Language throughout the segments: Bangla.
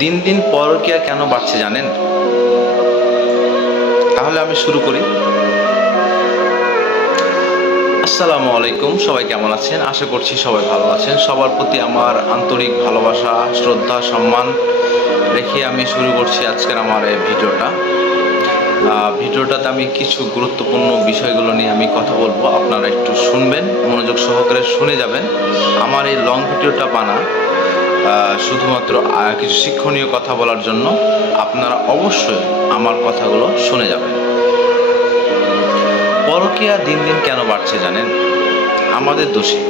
দিন দিন পরকীয়া কেন বাড়ছে জানেন? তাহলে আমি শুরু করি। আসসালামু আলাইকুম, সবাই কেমন আছেন? আশা করছি সবাই ভালো আছেন। সবার প্রতি আমার আন্তরিক ভালোবাসা, শ্রদ্ধা, সম্মান রেখে আমি শুরু করছি আজকের আমার এই ভিডিওটাতে আমি কিছু গুরুত্বপূর্ণ বিষয়গুলো নিয়ে আমি কথা বলবো। আপনারা একটু শুনবেন, মনোযোগ সহকারে শুনে যাবেন। আমার এই লং ভিডিওটা বানা শুধুমাত্র কিছু শিক্ষণীয় কথা বলার জন্য। আপনারা অবশ্যই আমার কথাগুলো শুনে যাবেন। পরকীয়া দিন দিন কেন বাড়ছে জানেন? আমাদের দোষে।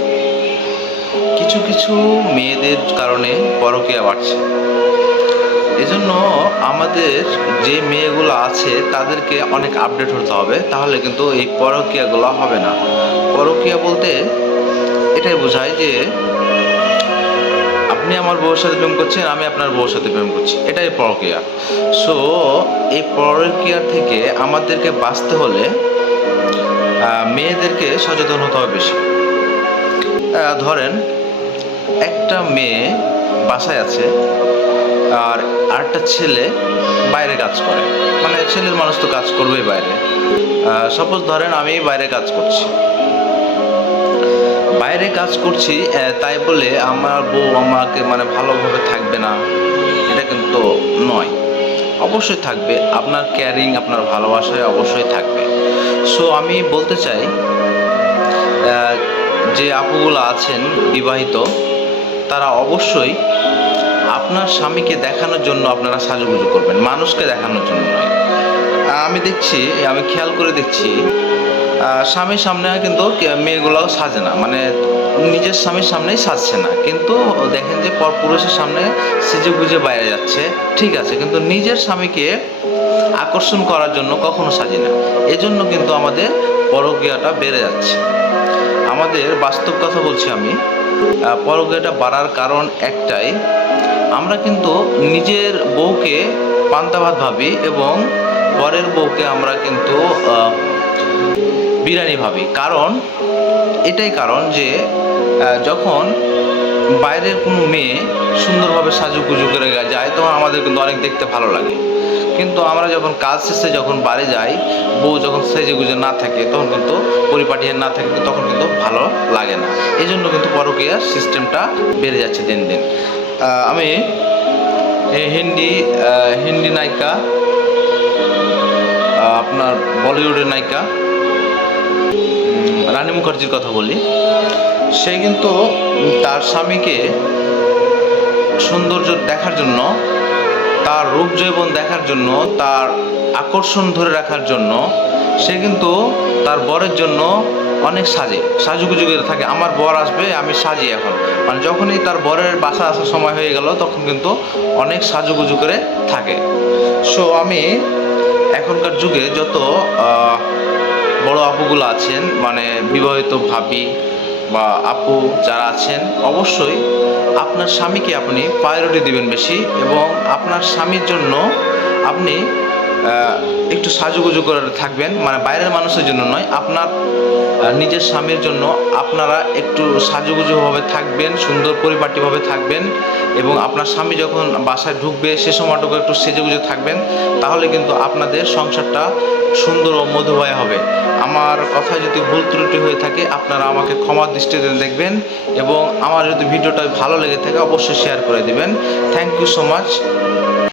কিছু কিছু মেয়েদের কারণে পরকীয়া বাড়ছে। এজন্য আমাদের যে মেয়েগুলো আছে তাদেরকে অনেক আপডেট হতে হবে, তাহলে কিন্তু এই পরকীয়াগুলো হবে না। পরকীয়া বলতে এটাই বোঝায় যে আপনি আমার বউয়ের সাথে প্রেম করছেন, আমি আপনার বউয়ের সাথে প্রেম করছি, এটাই পরকীয়া। সো এই পরকীয়া থেকে আমাদেরকে বাঁচতে হলে মেয়েদেরকে সচেতন হতে হবে বেশি। ধরেন একটা মেয়ে বাসায় আছে আর আরেকটা ছেলে বাইরে কাজ করে, মানে ছেলের মানুষ তো কাজ করবেই বাইরে। সাপোজ ধরেন আমি বাইরে কাজ করছি, তাই বলে আমার বউ আমাকে মানে ভালোভাবে থাকবে না, এটা কিন্তু নয়। অবশ্যই থাকবে, আপনার কেয়ারিং, আপনার ভালোবাসায় অবশ্যই থাকবে। সো আমি বলতে চাই, যে আপুগুলো আছেন বিবাহিত, তারা অবশ্যই আপনার স্বামীকে দেখানোর জন্য আপনারা সাজুগুজু করবেন, মানুষকে দেখানোর জন্য নয়। আমি খেয়াল করে দেখছি স্বামীর সামনে কিন্তু মেয়েগুলোও সাজে না, মানে নিজের স্বামীর সামনেই সাজছে না, কিন্তু দেখেন যে পরপুরুষের সামনে সেজে গুজে বাইরে যাচ্ছে, ঠিক আছে, কিন্তু নিজের স্বামীকে আকর্ষণ করার জন্য কখনো সাজি না। এজন্য কিন্তু আমাদের পরকীয়াটা বেড়ে যাচ্ছে। আমাদের বাস্তব কথা বলছি আমি, পরকীয়াটা বাড়ার কারণ একটাই, আমরা কিন্তু নিজের বউকে পান্তা ভাত ভাবি এবং পরের বউকে আমরা কিন্তু বিরিয়ানি ভাবি। এটাই কারণ যে যখন বাইরের কোনো মেয়ে সুন্দরভাবে সাজুগুজু করে যায় তখন আমাদের কিন্তু অনেক দেখতে ভালো লাগে, কিন্তু আমরা যখন কাজ শেষে যখন বাড়ি যাই, বউ যখন সেজে গুজে না থাকে, তখন কিন্তু পরিপাটি না থাকে, তখন কিন্তু ভালো লাগে না। এই জন্য কিন্তু পরকীয়ার সিস্টেমটা বেড়ে যাচ্ছে দিন দিন। আমি হিন্দি নায়িকা, আপনার বলিউডের নায়িকা রানী মুখার্জির কথা বলি। সে কিন্তু তার স্বামীকে সৌন্দর্য দেখার জন্য, তার রূপ যৌবন দেখার জন্য, তার আকর্ষণ ধরে রাখার জন্য সে কিন্তু তার বরের জন্য অনেক সাজুগুজু করে থাকে। আমার বর আসবে, আমি সাজি এখন, মানে যখনই তার বরের বাসা আসার সময় হয়ে গেল তখন কিন্তু অনেক সাজুগুজু করে থাকে। সো আমি এখনকার যুগে যত বড় আপুগুলো আছেন, মানে বিবাহিত ভাবি বা আপু যারা আছেন, অবশ্যই আপনার স্বামীকে আপনি প্রায়োরিটি দিবেন বেশি, এবং আপনার স্বামীর জন্য আপনি একটু সাজুগুজু করে থাকবেন, মানে বাইরের মানুষের জন্য নয়, আপনার নিজের স্বামীর জন্য আপনারা একটু সাজুগুজুভাবে থাকবেন, সুন্দর পরিপাটিভাবে থাকবেন, এবং আপনার স্বামী যখন বাসায় ঢুকবে সে সময়টুকু একটু সেজেগুজে থাকবেন, তাহলে কিন্তু আপনাদের সংসারটা সুন্দর ও মধুময় হবে। আমার কথা যদি ভুল ত্রুটি হয়ে থাকে আপনারা আমাকে ক্ষমা দৃষ্টিতে দেখবেন, এবং আমার যদি ভিডিওটা ভালো লেগে থাকে অবশ্যই শেয়ার করে দেবেন। Thank you so much.